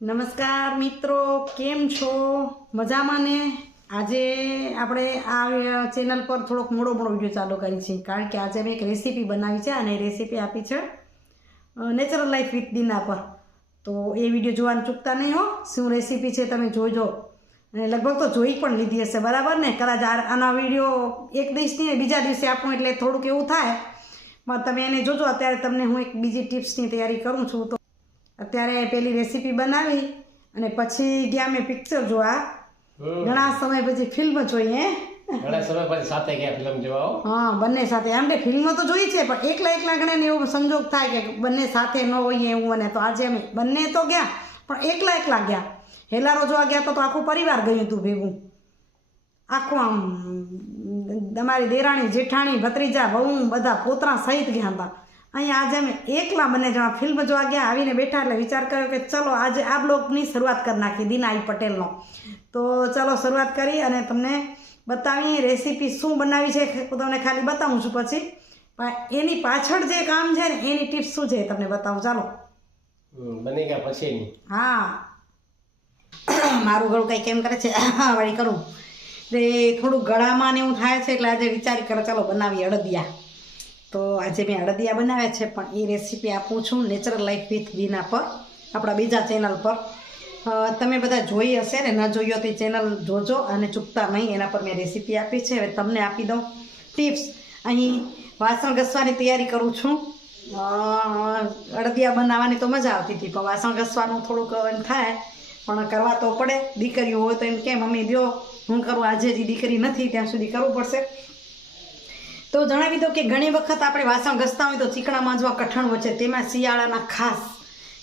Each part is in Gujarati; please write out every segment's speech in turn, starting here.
નમસ્કાર મિત્રો, કેમ છો? મજામાં ને? આજે આપણે આ ચેનલ પર થોડોક મોડો મોડો વીડિયો ચાલુ કરી છે, કારણ કે આજે મેં એક રેસીપી બનાવી છે અને રેસીપી આપી છે નેચરલ લાઈફ વિથ દિના પર. તો એ વીડિયો જોવાનું ચૂકતા નહીં હો. શું રેસીપી છે તમે જોજો. અને લગભગ તો જોઈ પણ લીધી હશે, બરાબર ને? કદાચ આના વીડિયો એક દિવસની બીજા દિવસે આપું, એટલે થોડુંક એવું થાય. પણ તમે એને જોજો, અત્યારે તમને હું એક બીજી ટિપ્સની તૈયારી કરું છું, તો અત્યારે પેલી રેસીપી બનાવી અને પછી ગયા મેં પિક્ચર જોવા. ઘણા સમય પછી ફિલ્મ જોઈ હે? ઘણા સમય પછી સાથે ગયા ફિલ્મ જોવા હા. બંને સાથે. એમ કે ફિલ્મ તો જોઈ છે પણ એકલા એકલા ગણે ને એવો સંજોગ થાય કે બંને સાથે ન હોઈએ એવું અને તો આજે અમે બંને તો ગયા પણ એકલા એકલા ગયા. હેલારો જોવા ગયા તો તો આખું પરિવાર ગયું હતું ભેગું. આખું આમ તમારી દેરાણી જેઠાણી ભત્રીજા વહુ બધા પોતરા સહિત ગયા હતા. અહીંયા આજે અમે એકલા બંને જણા ફિલ્મ જોવા ગયા આવીને બેઠા એટલે વિચાર કર્યો કે ચલો આજે આ બ્લોગની શરૂઆત કરી નાખી દિનાઈ પટેલનો. તો ચલો શરૂઆત કરી અને તમને બતાવી રેસીપી શું બનાવી છે હું તમને ખાલી બતાવું છું પછી. પણ એની પાછળ જે કામ છે ને એની ટિપ્સ શું છે તમને બતાવું. ચાલો. બની ગયા પછી હા. મારું ગળું કંઈ કેમ કરે છે? વળી કરું. એટલે થોડું ગળામાં ને એવું થાય છે એટલે આજે વિચારી કરે ચાલો બનાવીએ અડદિયા. તો આજે મેં અડદિયા બનાવ્યા છે, પણ એ રેસીપી આપું છું નેચરલ લાઈફ વિથ દીના પર, આપણા બીજા ચેનલ પર. તમે બધા જોઈ હશે ને, ન જોઈ હોય તો ચેનલ જોજો અને ચૂકતા નહીં, એના પર મેં રેસીપી આપી છે. હવે તમને આપી દઉં ટિપ્સ અહીં વાસણ ઘસવાની તૈયારી કરું છું. અડદિયા બનાવવાની તો મજા આવતી હતી, પણ વાસણ ઘસવાનું થોડુંક થાય, પણ કરવા તો પડે. દીકરીઓ હોય તો એમ કે, મમ્મી દો હું કરું? આજે જ દીકરી નથી, ત્યાં સુધી કરવું પડશે. તો જણાવી દો કે ઘણી વખત આપણે વાસણ ઘસતા હોય તો ચીકણા માંજવા કઠણ હોય છે. તેમાં શિયાળાના ખાસ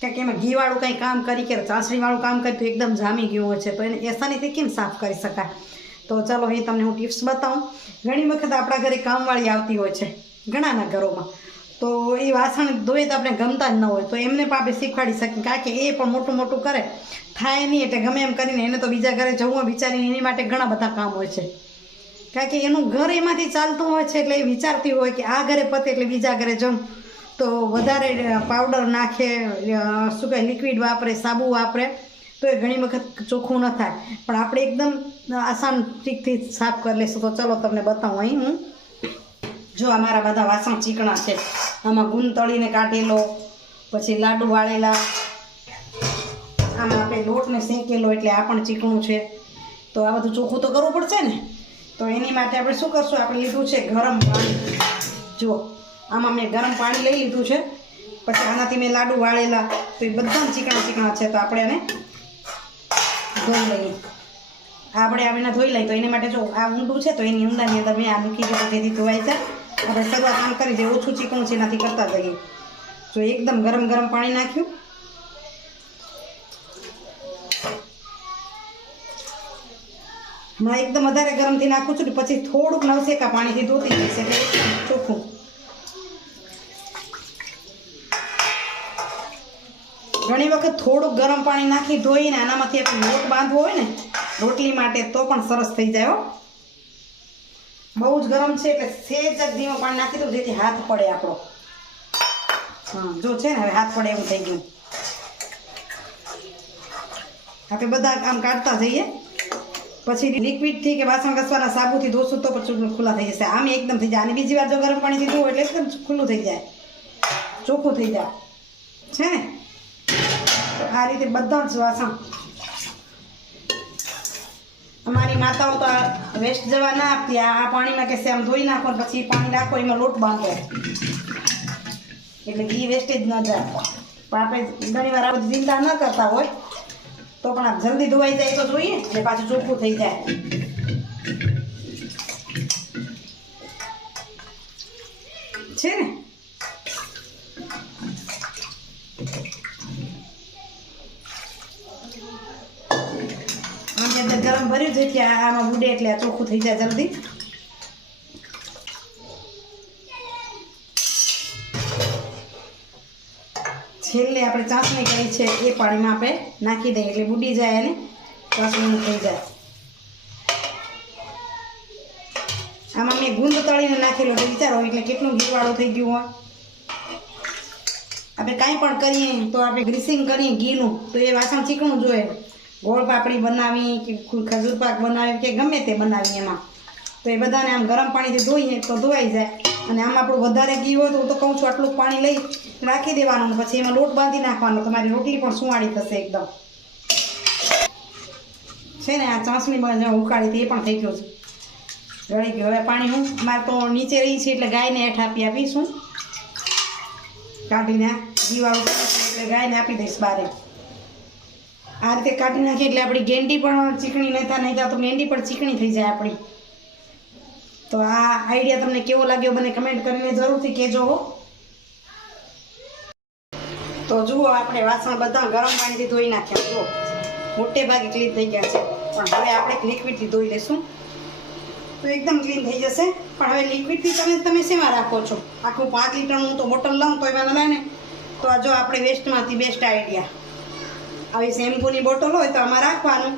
કારણ કે એમાં ઘીવાળું કંઈ કામ કરી કે ચાસણીવાળું કામ કરી તો એકદમ જામી ગયું હોય છે. તો એને એસાનીથી કેમ સાફ કરી શકાય? તો ચાલો અહીં તમને હું ટિપ્સ બતાવું. ઘણી વખત આપણા ઘરે કામવાળી આવતી હોય છે, ઘણાના ઘરોમાં. તો એ વાસણ ધોઈએ તો આપણે ગમતા જ ન હોય. તો એમને પણ આપણે શીખવાડી શકીએ કારણ કે એ પણ મોટું મોટું કરે. થાય નહીં એટલે ગમે એમ કરીને એને તો બીજા ઘરે જવું બિચારી એની માટે ઘણા બધા કામ હોય છે. કારણ કે એનું ઘર એમાંથી ચાલતું હોય છે એટલે એ વિચારતી હોય કે આ ઘરે પતે એટલે બીજા ઘરે જમ. તો વધારે પાવડર નાખે શું કહે લિક્વિડ વાપરે, સાબુ વાપરે, તો એ ઘણી વખત ચોખ્ખું ન થાય. પણ આપણે એકદમ આસાન ટીકથી સાફ કરી લઈશું. તો ચલો તમને બતાવું અહીં હું. જો આ મારા બધા વાસણ ચીકણા છે. આમાં ગુંદ તળીને કાઢેલો, પછી લાડુ વાળેલા. આમાં આપણે લોટને શેકેલો એટલે આ પણ ચીકણું છે. તો આ બધું ચોખ્ખું તો કરવું પડશે ને? તો એની માટે આપણે શું કરશું? આપણે લીધું છે ગરમ પાણી. જો, આમાં મેં ગરમ પાણી લઈ લીધું છે. પછી આનાથી મેં લાડુ વાળેલા, તો એ બધા ચીકણા ચીકણા છે, તો આપણે એને ધોઈ લઈએ. આપણે આવીને ધોઈ લઈએ. તો એની માટે જો આ ઊંડું છે, તો એની ઊંડાની અંદર મેં આ મૂકી દીધું જેથી ધોવાય છે. આપણે શરૂઆત આમ કરી જે ઓછું ચીકણું છે, એનાથી કરતા જઈએ. જો એકદમ ગરમ ગરમ પાણી નાખ્યું. માં એકદમ વધારે ગરમથી નાખું છું ને પછી થોડુંક નવસેકા પાણીથી ધોતી જઈશ એટલે ચોખ્ખું. ઘણી વખત થોડુંક ગરમ પાણી નાખી ધોઈને આનામાંથી આપણે લોટ બાંધવો હોય ને, રોટલી માટે તો પણ સરસ થઈ જાય બહુ જ ગરમ છે એટલે સેજ જ ધીમો પાણી નાખી દઉં જેથી હાથ પડે આપણો. હા, જો છે ને હવે હાથ પડે એવું થઈ ગયું. આપણે બધા કામ કાઢતા જઈએ. પછી લિક્વિડથી કે વાસણ ઘસવાના સાબુથી ધોશું તો પછી ખુલ્લા થઈ જશે. આમ એકદમ થઈ જાય. અને બીજી વાર જો ગરમ પાણીથી ધોવું એટલે એકદમ ખુલ્લું થઈ જાય. ચોખ્ખું થઈ જાય. છે ને? આ રીતે બધા જ વાસણ. અમારી માતાઓ તો વેસ્ટ જવા ના આપતી. આ પાણીમાં કહેશે આમ ધોઈ નાખો પછી પાણી નાખો, એમાં લોટ બાંધો. એટલે ઘી વેસ્ટેજ ન જાય. પણ આપણે ઘણી વાર આ બધી ચિંતા ન કરતા હોય. તો પણ આમ જલ્દી ધોવાઈ જાય તો જોઈએ એટલે પાછું ચોખ્ખું થઈ જાય. છે ને? ગરમ ભર્યું છે કે આમાં ઉડે એટલે ચોખ્ખું થઈ જાય જલ્દી. છેલ્લે આપણે ચાસણી કરી છે, એ પાણીમાં આપણે નાખી દઈએ. એટલે બુડી જાય અને ચાસણી થઈ જાય. આમાં મેં ગુંદ તળીને નાખેલો એટલે વિચારો એટલે કેટલું ઘીવાળું થઈ ગયું હોય. આપણે કાંઈ પણ કરીએ તો આપણે ગ્રીસિંગ કરીએ ઘીનું. તો એ વાસણ ચીકણું જોઈએ. ગોળ પાપડી બનાવી કે ખજૂર પાક બનાવી કે ગમે તે બનાવીએ એમાં. તો એ બધાને આમ ગરમ પાણીથી ધોઈએ તો ધોવાઈ જાય. અને આમ આપણું વધારે ઘી હોય તો હું તો કહું છું આટલું પાણી લઈ રાખી દેવાનું પછી એમાં લોટ બાંધી નાખવાનો. તમારી રોટલી પણ સુવાળી થશે એકદમ. છે ને, આ ચાસણી ઉકાળી હતી એ પણ થઈ ગયો છે. રળી ગયું. હવે પાણી હું, મારે તો નીચે રહી છે એટલે ગાયને હેઠ આપી આપીશું. કાઢીને દીવાળું એટલે ગાયને આપી દઈશ બારે. આ રીતે કાઢી નાખીએ એટલે આપણી ગેંડી પણ ચીકણી નહીં થાય નહીં તો ગેંડી પણ ચીકણી થઈ જાય આપણી. તો આ આઈડિયા તમને કેવો લાગ્યો મને કમેન્ટ કરીને જરૂરથી કહેજો હો. તો જુઓ આપણે વાસણ બધા ગરમ પાણીથી ધોઈ નાખ્યા. જુઓ, મોટે ભાગે ક્લીન થઈ ગયા છે. પણ હવે આપણે લિક્વિડથી ધોઈ લઈશું તો એકદમ ક્લીન થઈ જશે. પણ હવે લિક્વિડથી તમે તમે શેમાં રાખો છો? આખું પાંચ લીટરનું તો બોટલ લઉં તો એમાં નલાય ને. તો આ જો આપણે વેસ્ટમાંથી બેસ્ટ આઈડિયા આવી શેમ્પૂની બોટલ હોય તો આમાં રાખવાનું.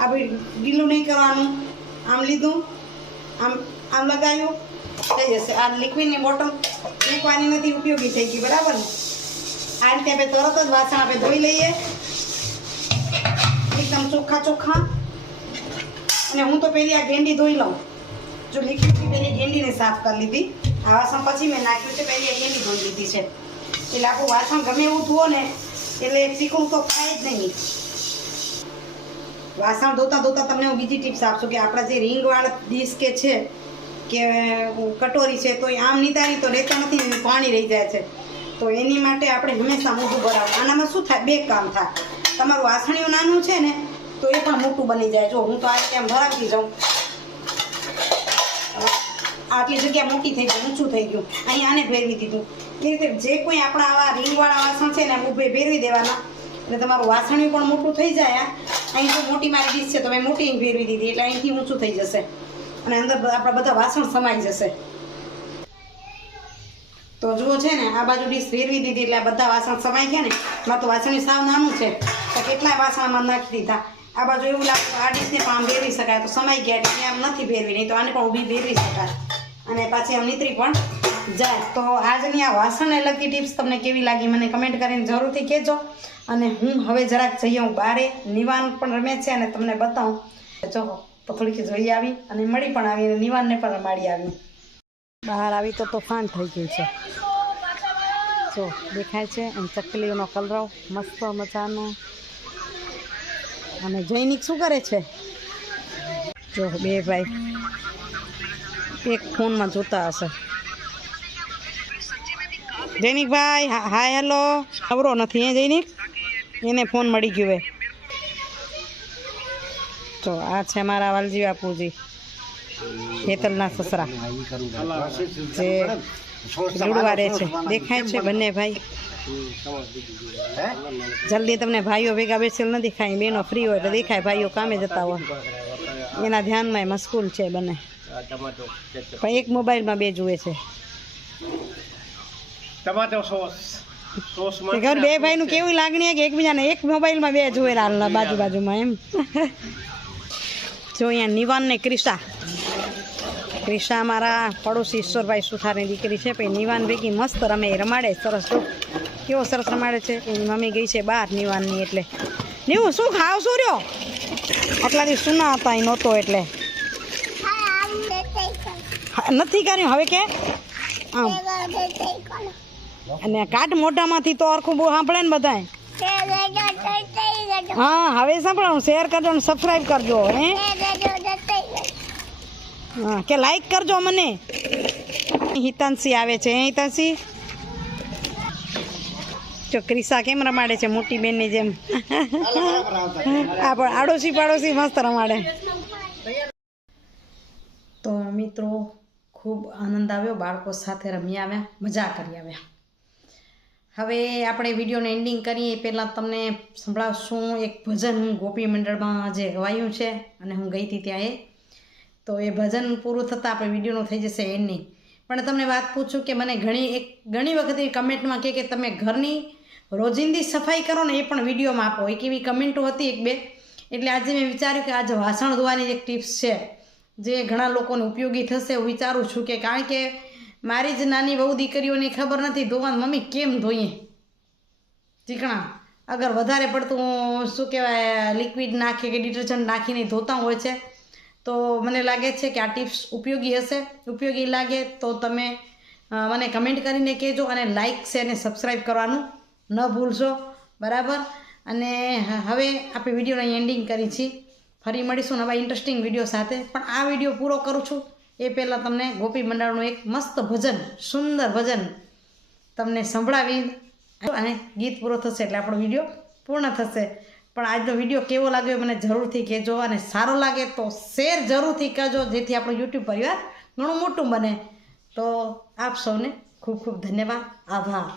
આપણે ગીલું નહીં કરવાનું. આમ લીધું. આમ આમ લગાવ્યું થઈ જશે. આ લિક્વિડની બોટલ ફેંકવાની નથી, ઉપયોગી થઈ ગઈ, બરાબર ને? આ રીતે આપણે તરત જ વાસણ આપણે ધોઈ લઈએ. એકદમ ચોખ્ખા ચોખ્ખા. અને હું તો પહેલી આ ગેંડી ધોઈ લઉં. જો લિક્વિડથી પહેલી ગેંડીને સાફ કરી લીધી. આ વાસણ પછી મેં નાખ્યું છે, પહેલી આ ગેંડી ધોઈ લીધી છે. એટલે આખું વાસણ ગમે એવું ધુઓ ને, એટલે ચીકણું તો થાય જ નહીં. વાસણ ધોતા ધોતા તમને હું બીજી ટિપ્સ આપશું કે આપણા જે રીંગવાળા ડીશ કે છે કે કટોરી છે તો આમ નિતારી તો રહેતા નથી પાણી રહી જાય છે. તો એની માટે આપણે હંમેશા મોટું ભરાવું આનામાં શું થાય? બે કામ થાય. તમારું વાસણિયું નાનું છે ને, તો એ પણ મોટું બની જાય. જો, હું તો આ રીતે ભરાવતી જાઉં. આટલી જગ્યા મોટી થઈ ગઈ, ઊંચું થઈ ગયું. અહીં આને ભેરવી દીધું. એ રીતે જે કોઈ આપણા આવા રીંગવાળા વાસણ છે ને ઊભે ભેરવી દેવાના. એટલે તમારું વાસણિયું પણ મોટું થઈ જાય. અહીં તો મોટી મારી ડીશ છે, તો મેં મોટી ભેરવી દીધી. એટલે અહીંથી ઊંચું થઈ જશે. અને અંદર આપણા બધા વાસણ સમાઈ જશે. તો જુઓ છે ને, આ બાજુ ડીશ ફેરવી દીધી એટલે બધા વાસણ સમાઈ ગયા ને, મારે તો વાસણી સાવ નાનું છે. તો કેટલાય વાસણમાં નાખી દીધા. આ બાજુ એવું લાગતું આ ડીશને પણ આમ ફેરવી શકાય, તો સમાઈ ગયા એટલે આમ નથી ફેરવી, નહીં તો આને પણ ઊભી ફેરવી શકાય. અને પાછી આમ નીતરી પણ જાય. તો આજની આ વાસણને લગતી ટિપ્સ તમને કેવી લાગી મને કમેન્ટ કરીને જરૂરથી કહેજો. અને હું હવે જરાક જઈએ હું બારે. નિવાન પણ રમે છે અને તમને બતાવું. જો. તો જોઈ આવી અને મળી પણ આવી અને નિવાનને પણ રમાડી આવી. બહાર આવી તો તોફાન થઈ ગયું છે. જો, દેખાય છે એમ ચકલીઓનો કલરવ, મસ્ત મજાનો. અને જૈનિક શું કરે છે? જો, બે ભાઈ એક ફોનમાં જોતા હશે. જૈનિકભાઈ હાય, હેલો. ખબરો નથી હે જૈનિક? એને ફોન મળી ગયો હે. તો આ છે મારા વાલજી બાપુજી, હેતલના સસરા. જે લુડવારે છે. દેખાય છે બંને ભાઈ. જલ્દી તમને ભાઈઓ ભેગા બેસેલ ન દેખાય, બેનો ફ્રી હોય તો દેખાય, ભાઈઓ કામે જતા હોય. એના ધ્યાનમાં મસ્કૂલ છે બંને. પણ એક મોબાઈલમાં બે જુએ છે. ઘર બે ભાઈનું કેવી લાગણી કે એકબીજાને એક મોબાઈલમાં બે જોયેલા બાજુ બાજુમાં એમ? જો અહીંયા નિવાન ને ક્રિશા. ક્રિષા મારા પડોશી ઈશ્વરભાઈ સુથારની દીકરી છે પછી નિવાન ભેગી મસ્ત રમે રમાડે સરસ. જો કેવો સરસ રમાડે છે એની મમ્મી ગઈ છે બહાર નિવાનની એટલે. નીવું શું ખાવ શું રહ્યો? આટલા દિવસ સુના હતા એ નહોતો એટલે. હા, નથી કર્યું હવે કે? આમ. અને કાટ મોઢામાંથી તો અરખું બહુ સાંભળે ને બધાય. હા હવે સાંભળો શેર કરજો ને સબસ્ક્રાઈબ કરજો હા? કે લાઈક કરજો મને. હિતાંશી આવે છે. હે હિતાંશી. જો કેમ રમાડે છે મોટી બેનની જેમ? આ પણ આડોશી પાડોશી મસ્ત રમાડે. તો મિત્રો, ખૂબ આનંદ આવ્યો. બાળકો સાથે રમી આવ્યા. મજા કરી આવ્યા. હવે આપણે વિડીયોને એન્ડિંગ કરીએ. પહેલાં તમને સંભળાવશું એક ભજન હું ગોપી મંડળમાં જે ગવાયું છે અને હું ગઈ હતી ત્યાં એ. તો એ ભજન પૂરું થતાં આપણે વિડીયોનું થઈ જશે એની પણ તમને વાત પૂછું કે મને ઘણી એક, ઘણી વખત એ કમેન્ટમાં કહે કે તમે ઘરની રોજિંદી સફાઈ કરો ને એ પણ વિડીયોમાં આપો. એક એવી કમેન્ટો હતી એક બે. એટલે આજે મેં વિચાર્યું કે આજે વાસણ ધોવાની એક ટિપ્સ છે, જે ઘણા લોકોને ઉપયોગી થશે. હું વિચારું છું કે કારણ કે મારી જ નાની બહુ દીકરીઓને ખબર નથી ધોવા મમ્મી કેમ ધોઈએ? ચીકણા. અગર વધારે પડતું શું કહેવાય લિક્વિડ નાખી કે ડિટર્જન્ટ નાખીને ધોતા હોય છે તો મને લાગે છે કે આ ટિપ્સ ઉપયોગી હશે. ઉપયોગી લાગે તો તમે મને કમેન્ટ કરીને કહેજો અને લાઇક છે અને સબસ્ક્રાઈબ કરવાનું ન ભૂલશો. બરાબર? અને હવે આપણે વિડીયોની એન્ડિંગ કરી છીએ ફરી મળીશું નવા ઇન્ટરેસ્ટિંગ વીડિયો સાથે. પણ આ વીડિયો પૂરો કરું છું. એ પહેલાં તમને ગોપી મંડળનું એક મસ્ત ભજન, સુંદર ભજન તમને સંભળાવી અને ગીત પૂરો થશે એટલે આપણો વીડિયો પૂર્ણ થશે. પણ આજનો વીડિયો કેવો લાગ્યો મને જરૂરથી કહેજો અને સારો લાગે તો શેર જરૂરથી કરજો, જેથી આપણો યુટ્યુબ પરિવાર ઘણું મોટું બને. તો આપ સૌને ખૂબ ખૂબ ધન્યવાદ. આભાર.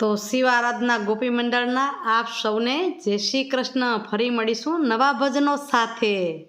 તો શિવ આરાધના ગોપી મંડળના આપ સૌને જય શ્રી કૃષ્ણ. ફરી મળીશું નવા ભજનો સાથે.